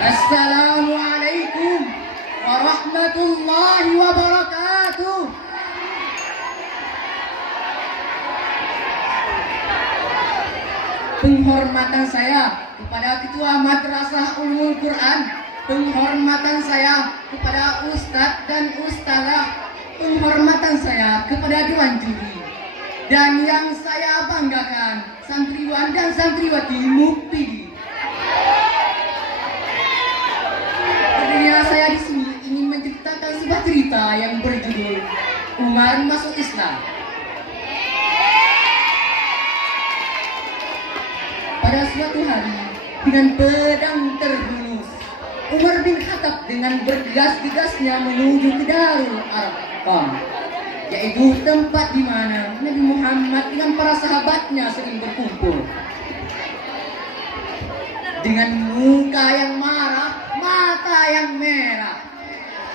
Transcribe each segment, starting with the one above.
Assalamualaikum warahmatullahi wabarakatuh. Penghormatan saya kepada Ketua Madrasah Ulumul Quran, penghormatan saya kepada Ustadz dan Ustazah, penghormatan saya kepada Dewan Juri, dan yang saya banggakan santriwan dan santriwati Mukti. Akhirnya saya di sini ingin menceritakan sebuah cerita yang berjudul Umar Masuk Islam. Pada suatu hari, dengan pedang terhunus, Umar bin Khattab dengan bergegas-gegasnya menuju ke Darul Arqam, yaitu tempat di mana Nabi Muhammad dengan para sahabatnya sering berkumpul. Dengan muka yang marah, mata yang merah,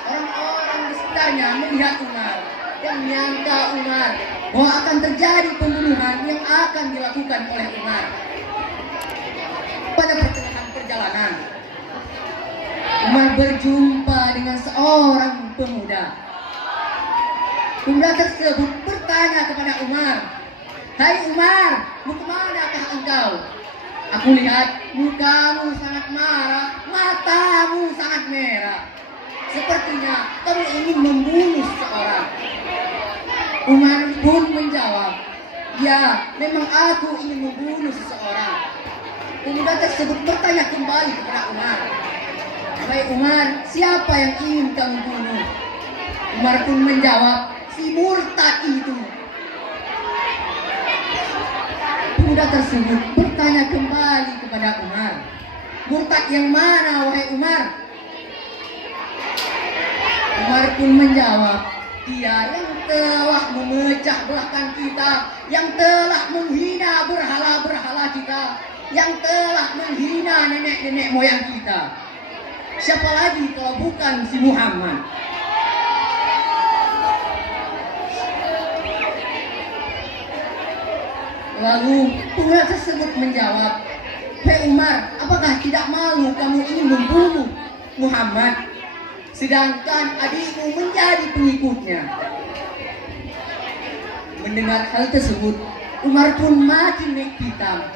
orang-orang di sekitarnya melihat Umar dan menyangka Umar bahwa akan terjadi pembunuhan yang akan dilakukan oleh Umar. Pada pertengahan perjalanan, Umar berjumpa dengan seorang pemuda. Pemuda tersebut bertanya kepada Umar, "Hai Umar, mau kemanakah engkau? Aku lihat mukamu sangat marah, matamu sangat merah. Sepertinya kamu ingin membunuh seseorang." Umar pun menjawab, "Ya, memang aku ingin membunuh seseorang." Pemuda tersebut bertanya kembali kepada Umar, "Hai Umar, siapa yang ingin kamu bunuh?" Umar pun menjawab, "Si murtad itu." Pemuda tersebut bertanya kembali kepada Umar, "Murtad yang mana, wahai Umar?" Umar pun menjawab, "Dia yang telah memecah belahkan kita, yang telah menghina berhala-berhala kita, yang telah menghina nenek-nenek moyang kita. Siapa lagi kalau bukan si Muhammad?" Lalu pemuda tersebut menjawab, "Hei Umar, apakah tidak malu kamu ingin membunuh Muhammad, sedangkan adikmu menjadi pengikutnya?" Mendengar hal tersebut, Umar pun makin naik pitam.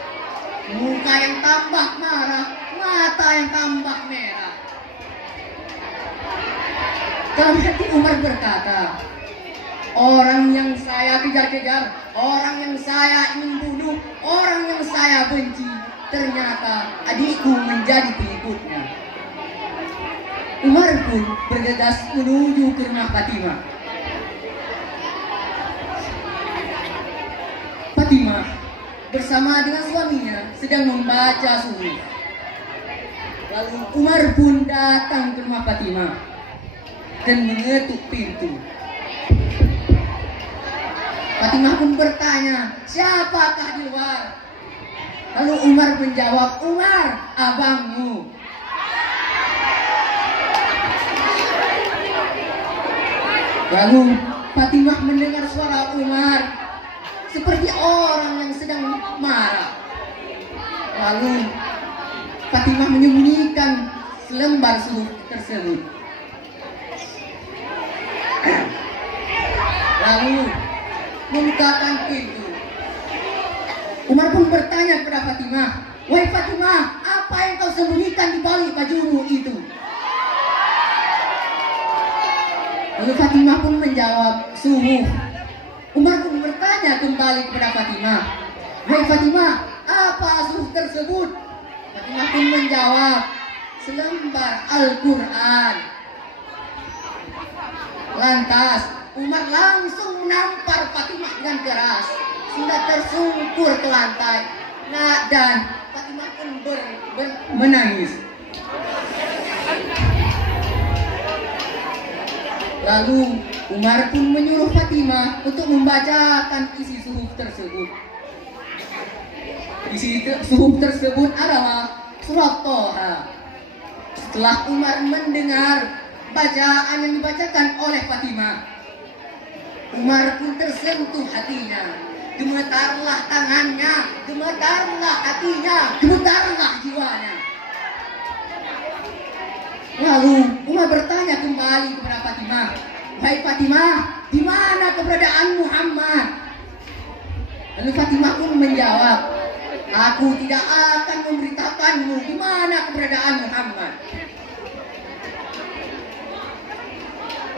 Muka yang tambah marah, mata yang tambah merah. Dalam hati Umar berkata, "Orang yang saya kejar-kejar, orang yang saya ingin bunuh, orang yang saya benci, ternyata adikku menjadi pengikutnya." Umar pun bergegas menuju ke rumah Fatimah. Fatimah bersama dengan suaminya sedang membaca surat. Lalu Umar pun datang ke rumah Fatimah dan mengetuk pintu. Fatimah pun bertanya, "Siapakah di luar?" Lalu Umar menjawab, "Umar, abangmu." Lalu Fatimah mendengar suara Umar seperti orang yang sedang marah. Lalu Fatimah menyembunyikan selembar suhuf tersebut. Lalu membukakan pintu. Umar pun bertanya kepada Fatimah, "Wahai Fatimah, apa yang kau sembunyikan di balik bajumu itu?" Lalu Fatimah pun menjawab, "Suhuf." Umar pun bertanya kembali kepada Fatimah, "Wahai Fatimah, apa suhuf tersebut?" Fatimah pun menjawab, "Selembar Al-Quran." Lantas Umar langsung menampar Fatimah dengan keras sehingga tersungkur ke lantai. Dan Fatimah pun menangis. Lalu Umar pun menyuruh Fatimah untuk membacakan isi suhuf tersebut. Isi suhuf tersebut adalah surat Toha. Setelah Umar mendengar bacaan yang dibacakan oleh Fatimah, Umar pun tersentuh hatinya. Gemetarlah tangannya, gemetarlah hatinya, gemetarlah jiwanya. Lalu Umar bertanya kembali kepada Fatimah, "Wahai Fatimah, di mana keberadaan Muhammad?" Lalu Fatimah pun menjawab, "Aku tidak akan memberitakanmu di mana keberadaan Muhammad."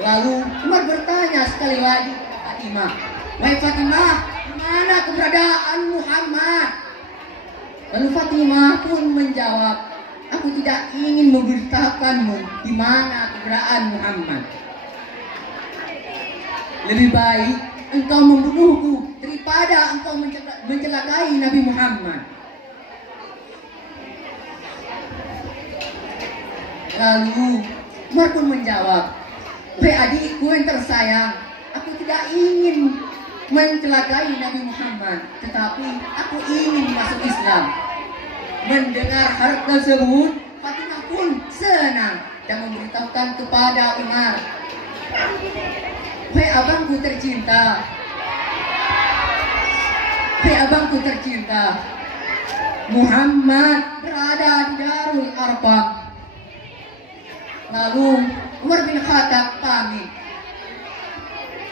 Lalu Umar bertanya sekali lagi kepada Fatimah, "Wahai Fatimah, di mana keberadaan Muhammad?" Lalu Fatimah pun menjawab, "Aku tidak ingin memberitakanmu di mana keberadaan Muhammad. Lebih baik engkau membunuhku daripada engkau mencelakai Nabi Muhammad." Lalu Umar pun menjawab, "Wahai adikku yang tersayang, aku tidak ingin mencelakai Nabi Muhammad, tetapi aku ingin masuk Islam." Mendengar hal tersebut, Fatimah pun senang dan memberitahukan kepada Umar, "Wahai abangku tercinta, Muhammad berada di Darul Arqam." Lalu Umar bin Khattab pamit.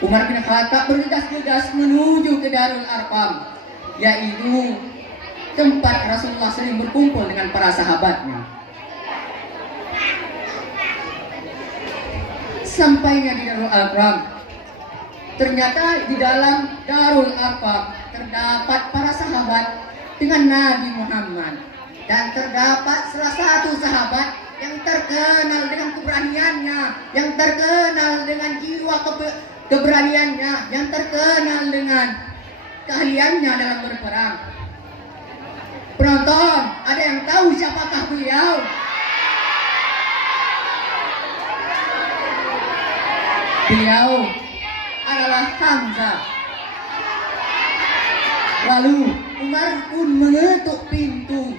Umar bin Khattab bergegas-gegas menuju ke Darul Arqam, yaitu tempat Rasulullah sering berkumpul dengan para sahabatnya. Sampainya di Darul Arqam, ternyata di dalam Darul Arqam terdapat para sahabat dengan Nabi Muhammad, dan terdapat salah satu sahabat yang terkenal dengan keberaniannya, yang terkenal dengan jiwa keberaniannya, yang terkenal dengan keahliannya dalam berperang. Penonton, ada yang tahu siapakah beliau? Beliau adalah Hamzah. Lalu Umar pun mengetuk pintu.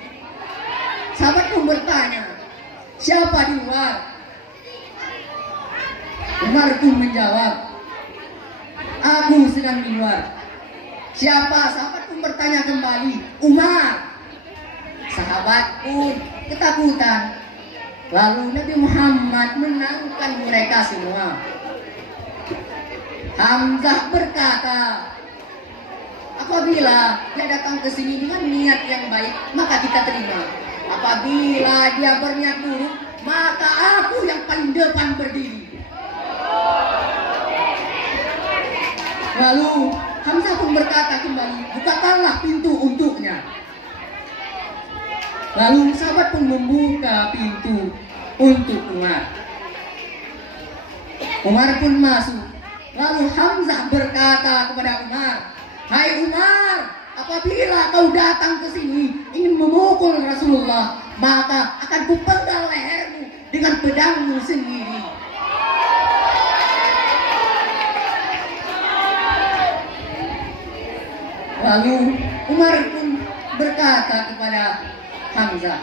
Sahabat pun bertanya, "Siapa di luar?" Umar pun menjawab, "Aku sedang di luar." "Siapa?" Sahabat pun bertanya kembali, "Umar." Sahabat pun ketakutan. Lalu Nabi Muhammad menenangkan mereka semua. Hamzah berkata, "Apabila dia datang ke sini dengan niat yang baik, maka kita terima. Apabila dia berniat buruk, maka aku yang paling depan berdiri." Lalu Hamzah pun berkata kembali, "Bukakanlah pintu untuknya." Lalu sahabat pun membuka pintu untuk Umar. Umar pun masuk. Lalu Hamzah berkata kepada Umar, "Hai Umar, apabila kau datang ke sini ingin memukul Rasulullah, maka akan kupenggal lehermu dengan pedangmu sendiri." Lalu Umar pun berkata kepada Hamzah,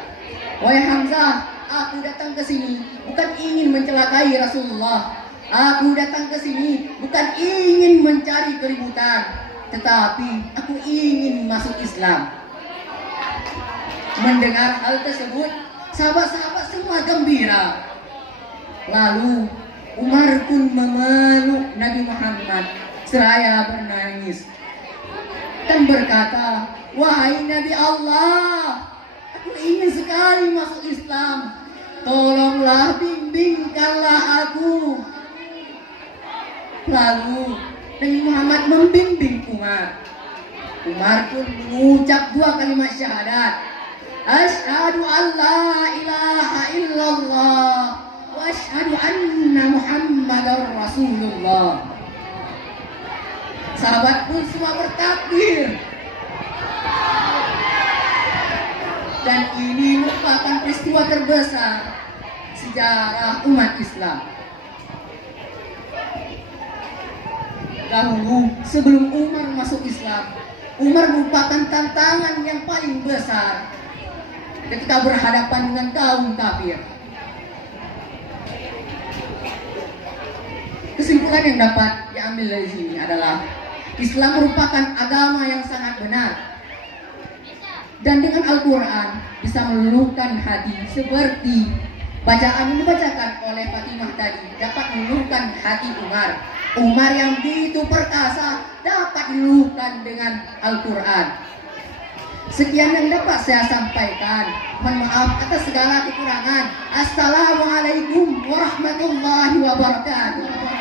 "Wahai Hamzah, aku datang ke sini bukan ingin mencelakai Rasulullah. Aku datang ke sini bukan ingin mencari keributan, tetapi aku ingin masuk Islam." Mendengar hal tersebut, sahabat-sahabat semua gembira. Lalu Umar pun memeluk Nabi Muhammad seraya bernangis dan berkata, "Wahai Nabi Allah, aku ingin sekali masuk Islam. Tolonglah bimbingkanlah aku." Lalu Nabi Muhammad membimbing Umar. Umar pun mengucap dua kalimat syahadat, "Asyhadu an la ilaha illallah wa asyhadu anna Muhammadar Rasulullah." Sahabat pun semua bertakbir. Dan ini merupakan peristiwa terbesar sejarah umat Islam. Dahulu sebelum Umar masuk Islam, Umar merupakan tantangan yang paling besar ketika berhadapan dengan kaum kafir. Kesimpulan yang dapat diambil dari sini adalah Islam merupakan agama yang sangat benar, dan dengan Al-Quran bisa meluluhkan hati seperti Bacaan yang dibacakan oleh Fatimah tadi dapat meluluhkan hati Umar. Umar yang begitu perkasa dapat diluluhkan dengan Al-Quran. Sekian yang dapat saya sampaikan. Mohon maaf atas segala kekurangan. Assalamualaikum warahmatullahi wabarakatuh.